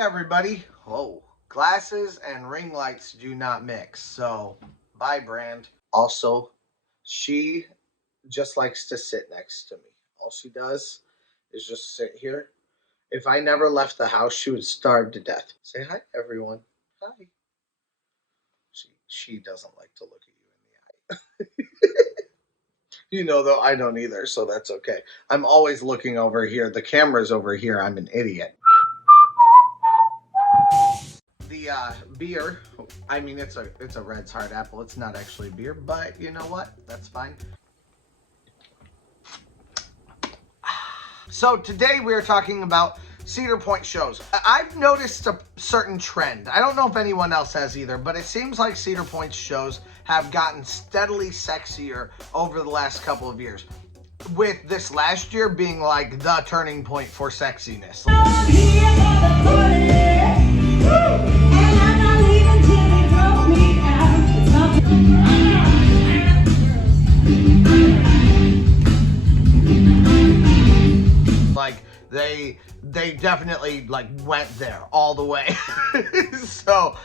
everybody. Oh, glasses and ring lights do not mix. So, bye, brand. Also, she just likes to sit next to me. All she does is just sit here. If I never left the house, she would starve to death. Say hi, everyone. Hi. She doesn't like to look at you in the eye. You know, though, I don't either, so that's okay. I'm always looking over here. The camera's over here. I'm an idiot. The beer, I mean, it's a Red's Hard Apple. It's not actually beer, but you know what? That's fine. So today we are talking about Cedar Point shows. I've noticed a certain trend. I don't know if anyone else has either, but it seems like Cedar Point shows have gotten steadily sexier over the last couple of years, with this last year being like the turning point for sexiness. Like they definitely like went there all the way. So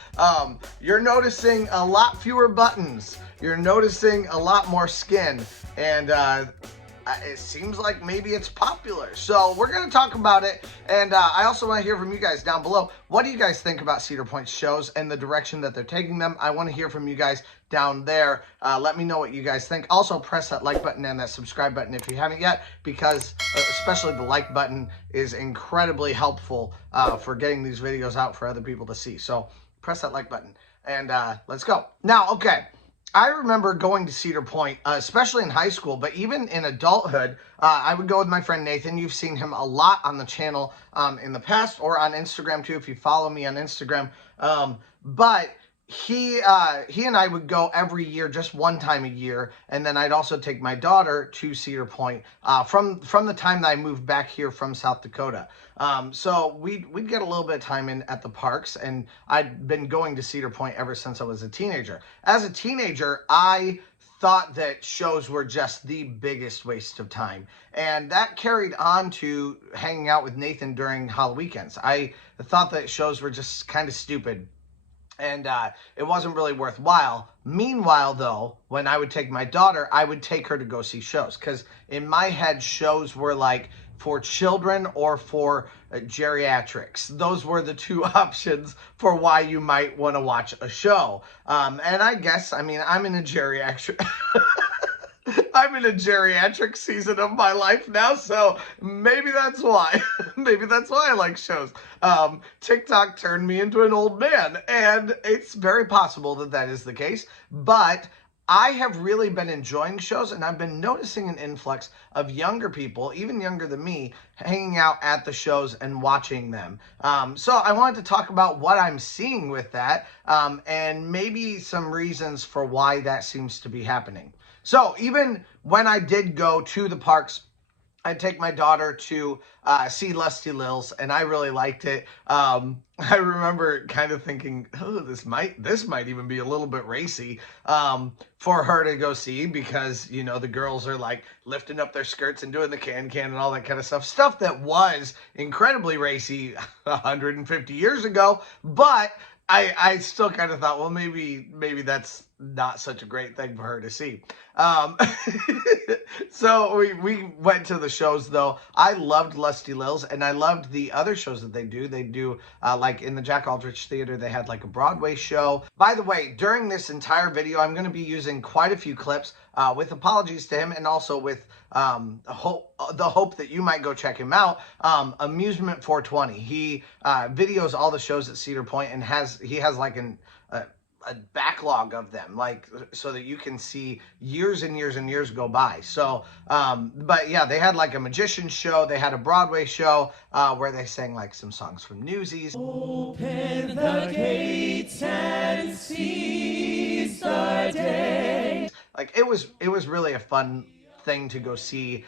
you're noticing a lot fewer buttons, you're noticing a lot more skin, and it seems like maybe it's popular. So we're going to talk about it. And I also want to hear from you guys down below. What do you guys think about Cedar Point shows and the direction that they're taking them? I want to hear from you guys down there. Let me know what you guys think. Also, press that like button and that subscribe button if you haven't yet, because especially the like button is incredibly helpful for getting these videos out for other people to see. So press that like button and let's go. Now, okay. I remember going to Cedar Point, especially in high school, but even in adulthood, I would go with my friend Nathan. You've seen him a lot on the channel in the past, or on Instagram too, if you follow me on Instagram. But he and I would go every year, just one time a year, and then I'd also take my daughter to Cedar Point from the time that I moved back here from South Dakota. So we'd get a little bit of time in at the parks, and I'd been going to Cedar Point ever since I was a teenager. As a teenager, I thought that shows were just the biggest waste of time, and that carried on to hanging out with Nathan during Halloweekends. I thought that shows were just kind of stupid, and it wasn't really worthwhile. Meanwhile, though, when I would take my daughter, I would take her to go see shows, because in my head, shows were like for children or for geriatrics. Those were the two options for why you might want to watch a show. And I guess, I mean, I'm in a geriatric I'm in a geriatric season of my life now, so maybe that's why. Maybe that's why I like shows. TikTok turned me into an old man, and it's very possible that that is the case, but I have really been enjoying shows, and I've been noticing an influx of younger people, even younger than me, hanging out at the shows and watching them. So I wanted to talk about what I'm seeing with that, and maybe some reasons for why that seems to be happening. So even when I did go to the parks, I'd take my daughter to see Lusty Lils, and I really liked it. I remember kind of thinking, oh, this might even be a little bit racy for her to go see, because, you know, the girls are like lifting up their skirts and doing the can and all that kind of stuff. Stuff that was incredibly racy 150 years ago, but I still kind of thought, well, maybe that's not such a great thing for her to see. So we went to the shows, though. I loved Lusty Lils, and I loved the other shows that they do. They do, like in the Jack Aldrich Theater, they had like a Broadway show. By the way, during this entire video, I'm going to be using quite a few clips, with apologies to him, and also with the hope that you might go check him out. Amusement 420. He videos all the shows at Cedar Point, and he has like a backlog of them, like, so that you can see years and years and years go by. So but yeah, they had like a magician show, they had a Broadway show where they sang like some songs from Newsies. Open the gates and seize the day. Like, it was really a fun thing to go see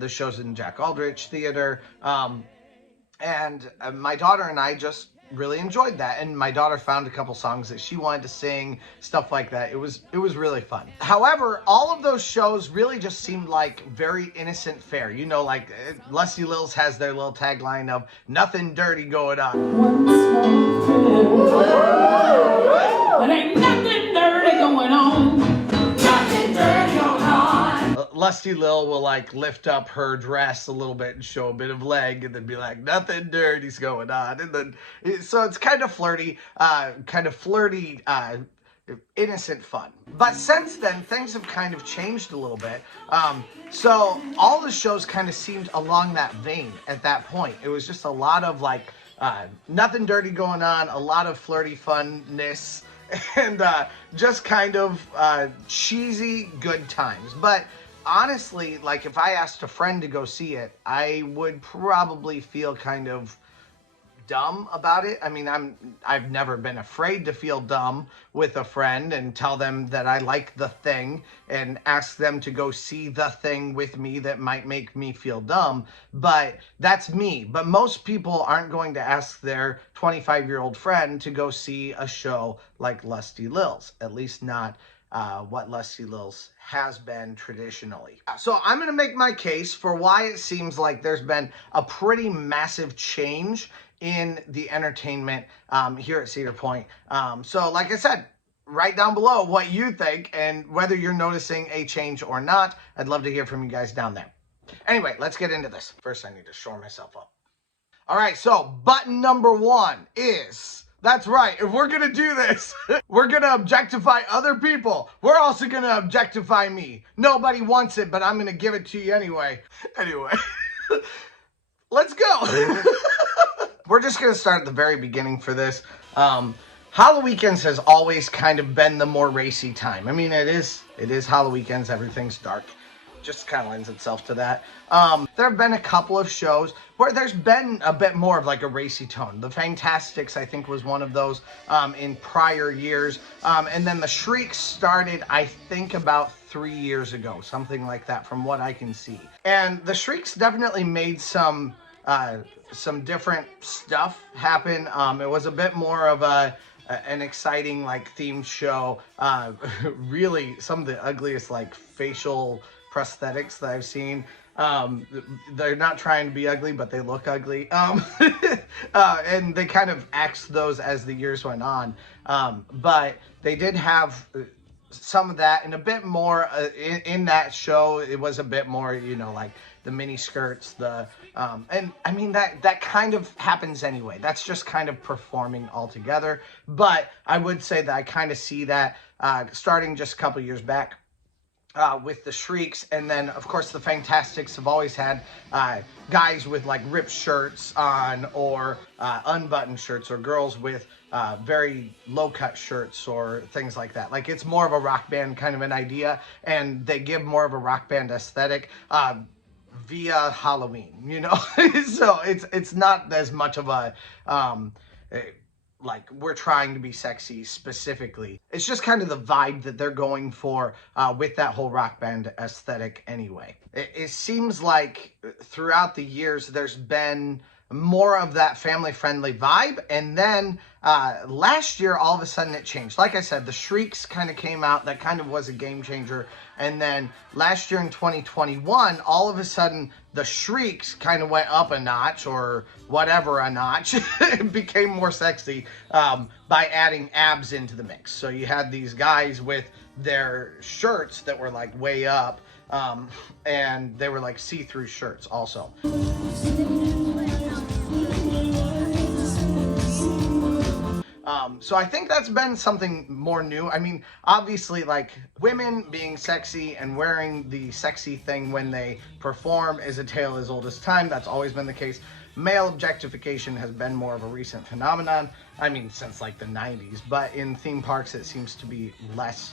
the shows in Jack Aldrich Theater. And my daughter and I just really enjoyed that. And my daughter found a couple songs that she wanted to sing, stuff like that. It was really fun. However, all of those shows really just seemed like very innocent fare. You know, like Lusty Lils has their little tagline of nothing dirty going on. One small thing. There ain't nothing dirty going on. Nothing dirty going on. Lusty Lil will like lift up her dress a little bit and show a bit of leg and then be like, nothing dirty's going on. And then, so it's kind of flirty, innocent fun. But since then, things have kind of changed a little bit. So all the shows kind of seemed along that vein at that point. It was just a lot of like, nothing dirty going on, a lot of flirty funness, and just kind of cheesy good times. But honestly, like if I asked a friend to go see it, I would probably feel kind of dumb about it. I mean, I've never been afraid to feel dumb with a friend and tell them that I like the thing and ask them to go see the thing with me that might make me feel dumb, but that's me. But most people aren't going to ask their 25-year-old friend to go see a show like Lusty Lils, at least not what Lusty Lils has been traditionally. So I'm going to make my case for why it seems like there's been a pretty massive change in the entertainment here at Cedar Point. So like I said, write down below what you think and whether you're noticing a change or not. I'd love to hear from you guys down there. Anyway, let's get into this. First, I need to shore myself up. All right, so button number 1 is... That's right, if we're gonna do this, we're gonna objectify other people. We're also gonna objectify me. Nobody wants it, but I'm gonna give it to you anyway. Anyway, let's go. We're just gonna start at the very beginning for this. Halloweekends has always kind of been the more racy time. I mean, it is Halloweekends, everything's dark. Just kind of lends itself to that. There have been a couple of shows where there's been a bit more of like a racy tone. The Fantastics, I think, was one of those in prior years. And then the Shrieks started, I think, about 3 years ago, something like that, from what I can see. And the Shrieks definitely made some different stuff happen. It was a bit more of an exciting like themed show. Really, some of the ugliest like facial prosthetics that I've seen. They're not trying to be ugly, but they look ugly. And they kind of axed those as the years went on. But they did have some of that and a bit more in that show. It was a bit more, you know, like the mini skirts, and I mean that kind of happens anyway. That's just kind of performing altogether. But I would say that I kind of see that starting just a couple years back. With the Shrieks, and then of course the Fantastics have always had guys with like ripped shirts on, or unbuttoned shirts, or girls with very low-cut shirts or things like that. Like it's more of a rock band kind of an idea, and they give more of a rock band aesthetic via Halloween, you know. So it's not as much of a like we're trying to be sexy specifically. It's just kind of the vibe that they're going for with that whole rock band aesthetic anyway. It seems like throughout the years there's been more of that family-friendly vibe, and then last year all of a sudden it changed. Like I said, the Shrieks kind of came out. That kind of was a game changer. And then last year in 2021, all of a sudden the Shrieks kind of went up a notch, or whatever a notch. It became more sexy by adding abs into the mix. So you had these guys with their shirts that were like way up, and they were like see-through shirts also. So I think that's been something more new. I mean, obviously, like, women being sexy and wearing the sexy thing when they perform is a tale as old as time. That's always been the case. Male objectification has been more of a recent phenomenon. I mean, since like the 90s, but in theme parks it seems to be less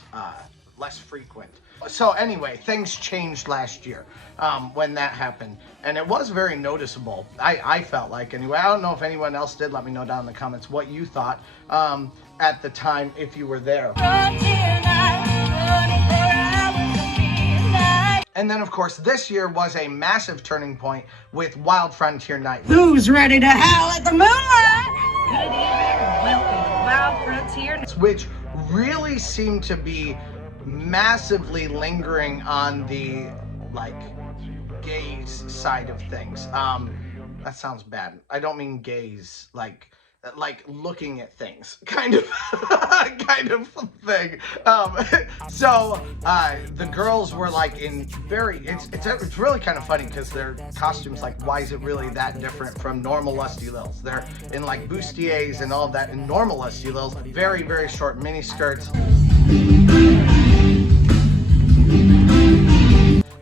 frequent. So anyway, things changed last year when that happened, and it was very noticeable. I felt like, anyway. I don't know if anyone else did. Let me know down in the comments what you thought at the time, if you were there. And then, of course, this year was a massive turning point with Wild Frontier Night. Who's ready to howl at the moonlight? which really seemed to be massively lingering on the like gaze side of things. That sounds bad. I don't mean gaze like looking at things kind of kind of thing. The girls were like in very, it's really kind of funny because their costumes, like, why is it really that different from normal Lusty Lils? They're in like bustiers and all of that, in normal Lusty Lils, very, very short mini skirts.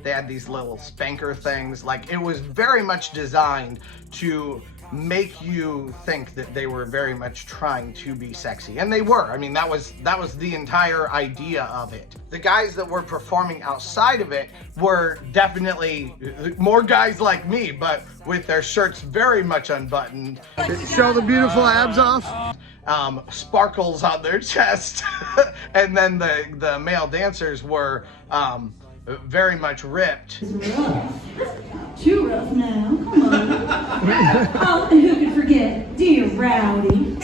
They had these little spanker things. Like, it was very much designed to make you think that they were very much trying to be sexy, and they were. I mean, that was the entire idea of it. The guys that were performing outside of it were definitely more guys like me, but with their shirts very much unbuttoned. Show the beautiful abs off. Sparkles on their chest. And then the male dancers were very much ripped. Too rough now, come on. Oh, and who could forget Dear Rowdy?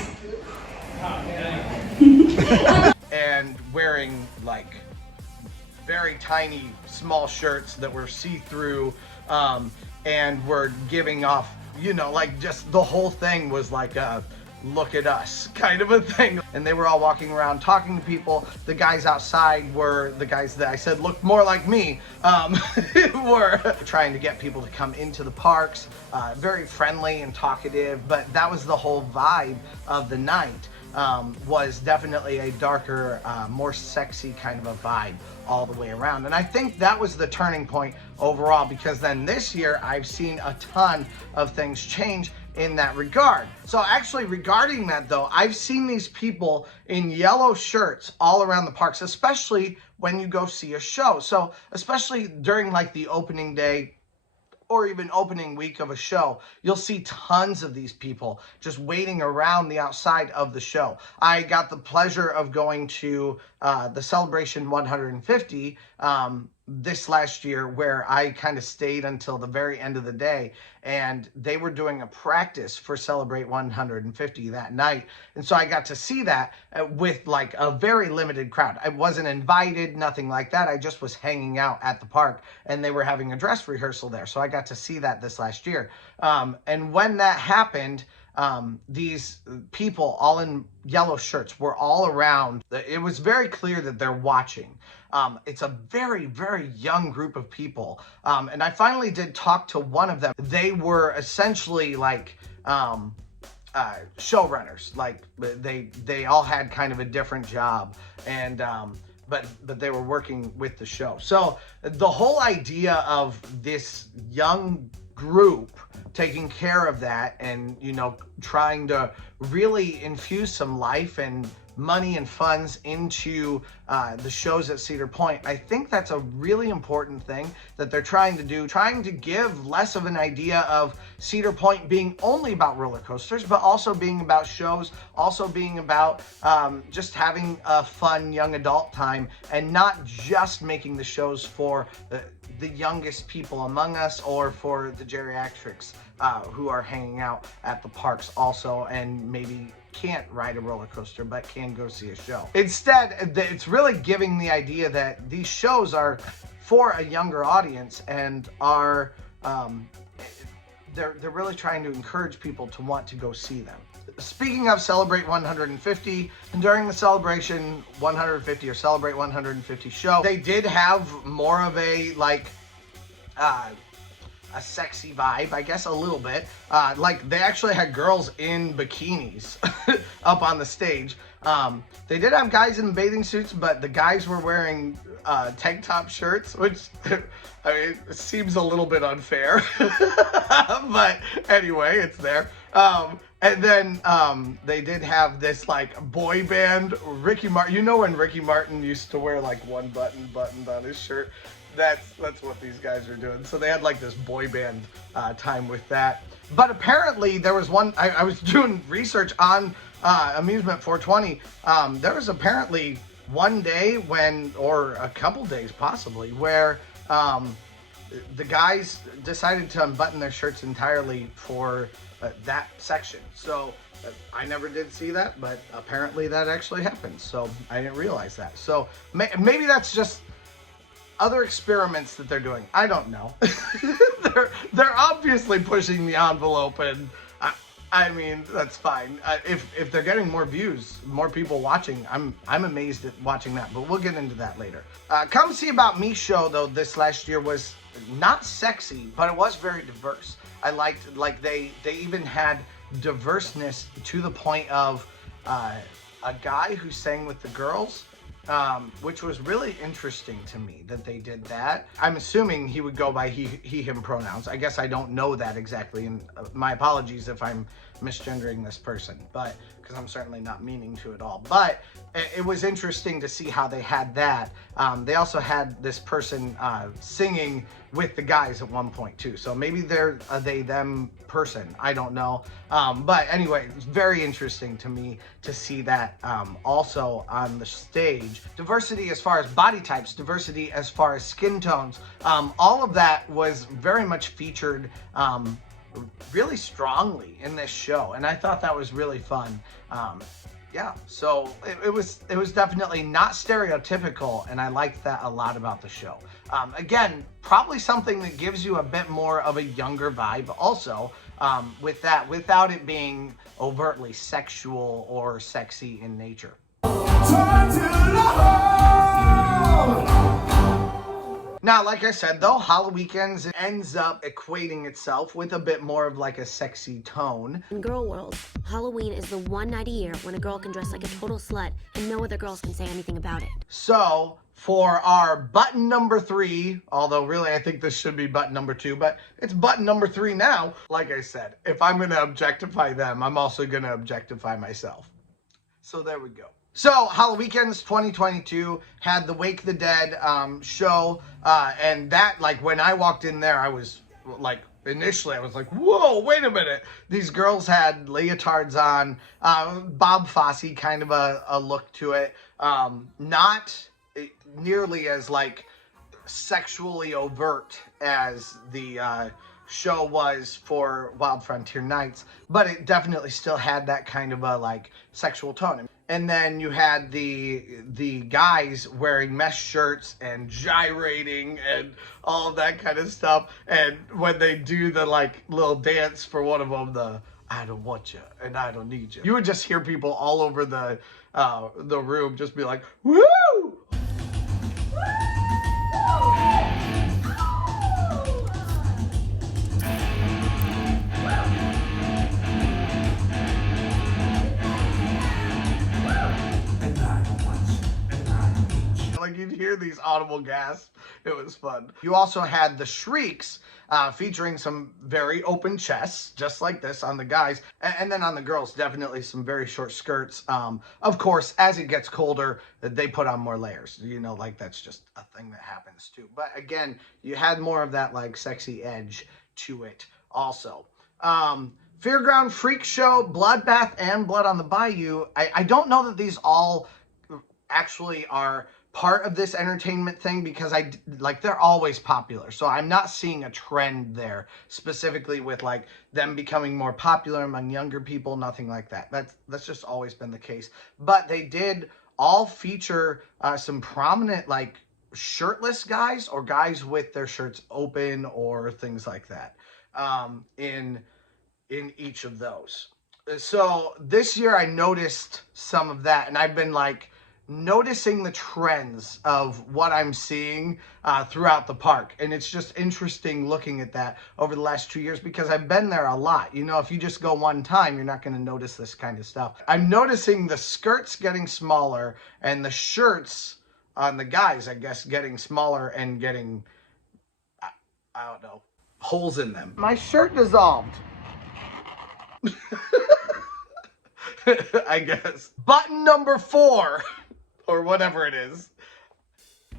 And wearing like very tiny small shirts that were see-through, and were giving off, you know, like, just the whole thing was like a look at us kind of a thing. And they were all walking around talking to people. The guys outside were the guys that I said looked more like me, were trying to get people to come into the parks, very friendly and talkative. But that was the whole vibe of the night, was definitely a darker, more sexy kind of a vibe all the way around. And I think that was the turning point overall, because then this year I've seen a ton of things change in that regard. So actually, regarding that though, I've seen these people in yellow shirts all around the parks, especially when you go see a show. So especially during like the opening day or even opening week of a show, you'll see tons of these people just waiting around the outside of the show. I got the pleasure of going to the Celebration 150 this last year, where I kind of stayed until the very end of the day, and they were doing a practice for Celebrate 150 that night. And so I got to see that with like a very limited crowd. I wasn't invited, nothing like that. I just was hanging out at the park, and they were having a dress rehearsal there. So I got to see that this last year. And when that happened, these people all in yellow shirts were all around. It was very clear that they're watching. It's a very, very young group of people. And I finally did talk to one of them. They were essentially like showrunners. Like, they all had kind of a different job, and but they were working with the show. So the whole idea of this young group taking care of that, and, you know, trying to really infuse some life and money and funds into the shows at Cedar Point. I think that's a really important thing that they're trying to do, trying to give less of an idea of Cedar Point being only about roller coasters, but also being about shows, also being about just having a fun young adult time, and not just making the shows for the youngest people among us, or for the geriatrics who are hanging out at the parks also, and maybe can't ride a roller coaster but can go see a show. Instead, it's really giving the idea that these shows are for a younger audience, and are they're really trying to encourage people to want to go see them. Speaking of Celebrate 150, during the Celebration 150 or Celebrate 150 show, they did have more of a like a sexy vibe, I guess, a little bit. Like, they actually had girls in bikinis up on the stage. They did have guys in bathing suits, but the guys were wearing tank top shirts, which, I mean, it seems a little bit unfair. But anyway, it's there. And then they did have this like boy band, Ricky Martin. You know when Ricky Martin used to wear like one button buttoned on his shirt? That's what these guys are doing. So they had like this boy band time with that. But apparently there was one, I was doing research on Amusement 420. There was apparently one day when, or a couple days possibly, where the guys decided to unbutton their shirts entirely for that section. So I never did see that, but apparently that actually happened. So I didn't realize that. So maybe that's just other experiments that they're doing. I don't know. they're obviously pushing the envelope, and I mean, that's fine. If they're getting more views, more people watching, I'm amazed at watching that, but we'll get into that later. Come See About Me show, though, this last year was not sexy, but it was very diverse. I liked, like, they even had diverseness to the point of a guy who sang with the girls, which was really interesting to me that they did that. I'm assuming he would go by he, him pronouns. I guess I don't know that exactly, and my apologies if I'm misgendering this person, but because I'm certainly not meaning to at all. But it was interesting to see how they had that. They also had this person singing with the guys at one point too. So maybe they're a they them person. I don't know. But anyway, it's very interesting to me to see that also on the stage. Diversity as far as body types, diversity as far as skin tones, all of that was very much featured really strongly in this show, and I thought that was really fun. Yeah, so it was definitely not stereotypical, and I liked that a lot about the show. Again, probably something that gives you a bit more of a younger vibe also, with that, without it being overtly sexual or sexy in nature. Now, like I said, though, Halloweekends ends up equating itself with a bit more of like a sexy tone. In girl world, Halloween is the one night a year when a girl can dress like a total slut and no other girls can say anything about it. So, for our button number 3, although really I think this should be button number 2, but it's button number 3 now. Like I said, if I'm gonna objectify them, I'm also gonna objectify myself. So there we go. So, Halloweekends 2022 had the Wake the Dead show, and that, like, when I walked in there, I was, like, initially, I was like, whoa, wait a minute. These girls had leotards on, Bob Fosse kind of a look to it, not nearly as, like, sexually overt as the show was for Wild Frontier Nights, but it definitely still had that kind of a, like, sexual tone. And then you had the guys wearing mesh shirts and gyrating and all of that kind of stuff. And when they do the, like, little dance for one of them, the I don't want you and I don't need you, you would just hear people all over the room just be like, woo! Like, you'd hear these audible gasps. It was fun. You also had the Shrieks, featuring some very open chests, just like this on the guys. And then on the girls, definitely some very short skirts. Of course, as it gets colder, they put on more layers. You know, like, that's just a thing that happens too. But again, you had more of that, like, sexy edge to it also. Fairground Freak Show, Bloodbath, and Blood on the Bayou. I don't know that these all actually are part of this entertainment thing, because they're always popular. So I'm not seeing a trend there specifically with, like, them becoming more popular among younger people, nothing like that. That's just always been the case. But they did all feature some prominent, like, shirtless guys or guys with their shirts open or things like that in each of those. So this year I noticed some of that, and I've been, like, noticing the trends of what I'm seeing throughout the park. And it's just interesting looking at that over the last 2 years, because I've been there a lot. You know, if you just go one time, you're not going to notice this kind of stuff. I'm noticing the skirts getting smaller and the shirts on the guys, I guess, getting smaller and getting, I don't know, holes in them. My shirt dissolved. I guess. Button number 4. Or whatever it is.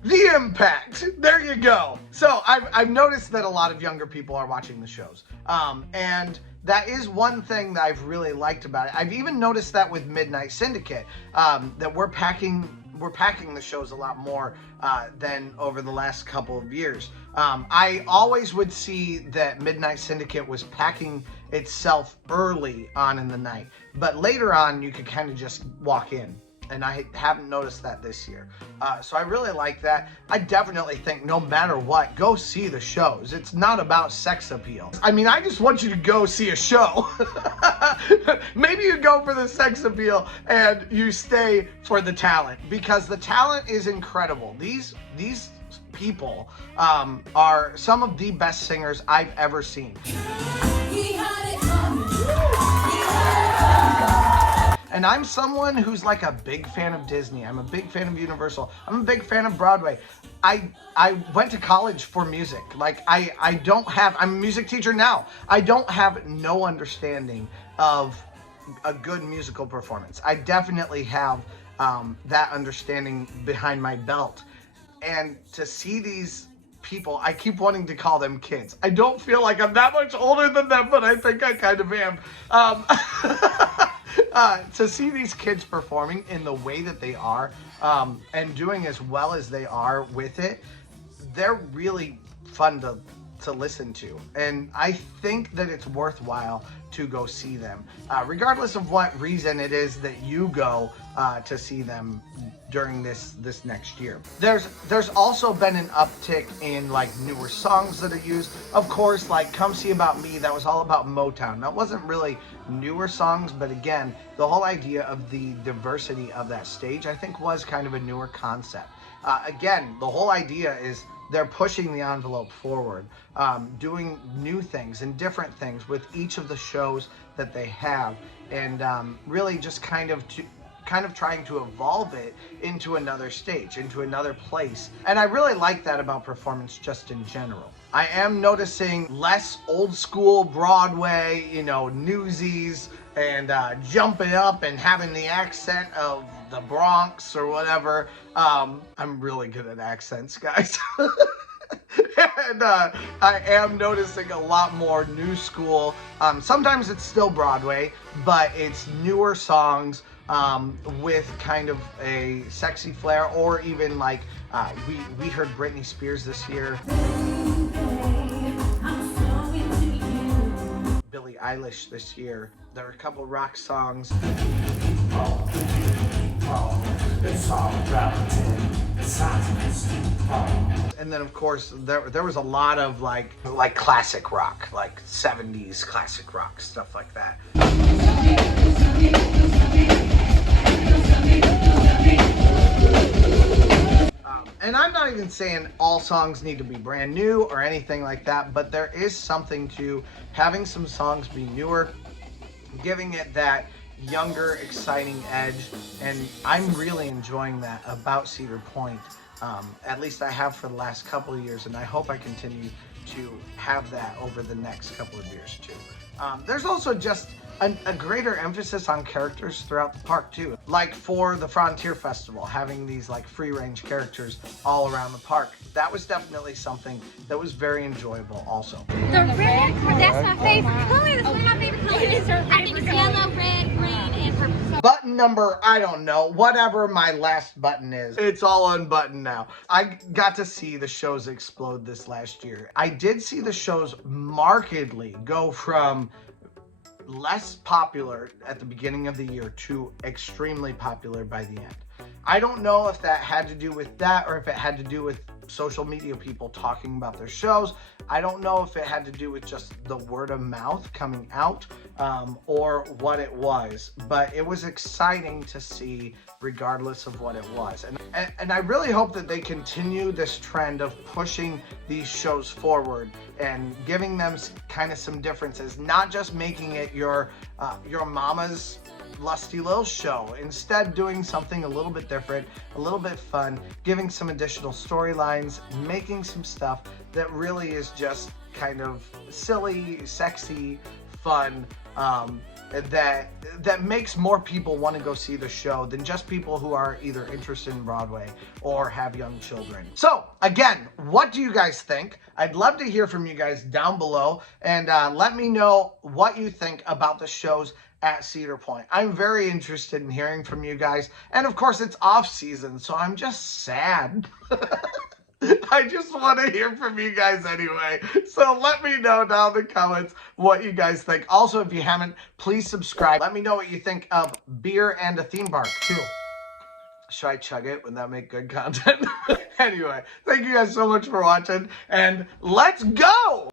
The Impact. There you go. So I've noticed that a lot of younger people are watching the shows. And that is one thing that I've really liked about it. I've even noticed that with Midnight Syndicate, that we're packing the shows a lot more than over the last couple of years. I always would see that Midnight Syndicate was packing itself early on in the night, but later on you could kind of just walk in. And I haven't noticed that this year. So I really like that. I definitely think no matter what, go see the shows. It's not about sex appeal. I mean, I just want you to go see a show. Maybe you go for the sex appeal and you stay for the talent, because the talent is incredible. These people are some of the best singers I've ever seen. And I'm someone who's like a big fan of Disney. I'm a big fan of Universal. I'm a big fan of Broadway. I went to college for music. Like I'm a music teacher now. I don't have no understanding of a good musical performance. I definitely have that understanding behind my belt. And to see these people, I keep wanting to call them kids. I don't feel like I'm that much older than them, but I think I kind of am. To see these kids performing in the way that they are, and doing as well as they are with it, they're really fun to listen to. And I think that it's worthwhile to go see them, regardless of what reason it is that you go to see them during this next year. There's also been an uptick in like newer songs that are used. Of course, like Come See About Me, that was all about Motown. That wasn't really newer songs, but again, the whole idea of the diversity of that stage, I think, was kind of a newer concept. Again, the whole idea is they're pushing the envelope forward, doing new things and different things with each of the shows that they have, and really just kind of trying to evolve it into another stage, into another place. And I really like that about performance just in general. I am noticing less old school Broadway, newsies and jumping up and having the accent of the Bronx or whatever. I'm really good at accents, guys. And I am noticing a lot more new school. Sometimes it's still Broadway, but it's newer songs with kind of a sexy flair, or even like we heard Britney Spears this year, Billie Eilish this year. There are a couple rock songs. And then of course there was a lot of like classic rock, like 70s classic rock, stuff like that. And I'm not even saying all songs need to be brand new or anything like that, but there is something to having some songs be newer, giving it that younger, exciting edge, and I'm really enjoying that about Cedar Point. At least I have for the last couple of years, and I hope I continue to have that over the next couple of years too. There's also just a greater emphasis on characters throughout the park too. Like for the Frontier Festival, having these like free-range characters all around the park. That was definitely something that was very enjoyable also. The red, that's my favorite color. That's one of my favorite colors. I think it's yellow, red, green, and purple. Button number, I don't know, whatever my last button is, it's all unbuttoned now. I got to see the shows explode this last year. I did see the shows markedly go from less popular at the beginning of the year to extremely popular by the end. I don't know if that had to do with that or if it had to do with social media people talking about their shows. I don't know if it had to do with just the word of mouth coming out or what it was, but it was exciting to see regardless of what it was. And I really hope that they continue this trend of pushing these shows forward and giving them kind of some differences, not just making it your mama's Lusty Lil show. Instead, doing something a little bit different, a little bit fun, giving some additional storylines, making some stuff that really is just kind of silly, sexy, fun, that makes more people want to go see the show than just people who are either interested in Broadway or have young children. So again, what do you guys think? I'd love to hear from you guys down below, and let me know what you think about the shows at Cedar Point. I'm very interested in hearing from you guys, and of course it's off season, so I'm just sad. I just want to hear from you guys anyway. So let me know down in the comments what you guys think. Also, if you haven't, please subscribe. Let me know what you think of beer and a theme park too. Should I chug it? Would that make good content? Anyway, thank you guys so much for watching, and let's go!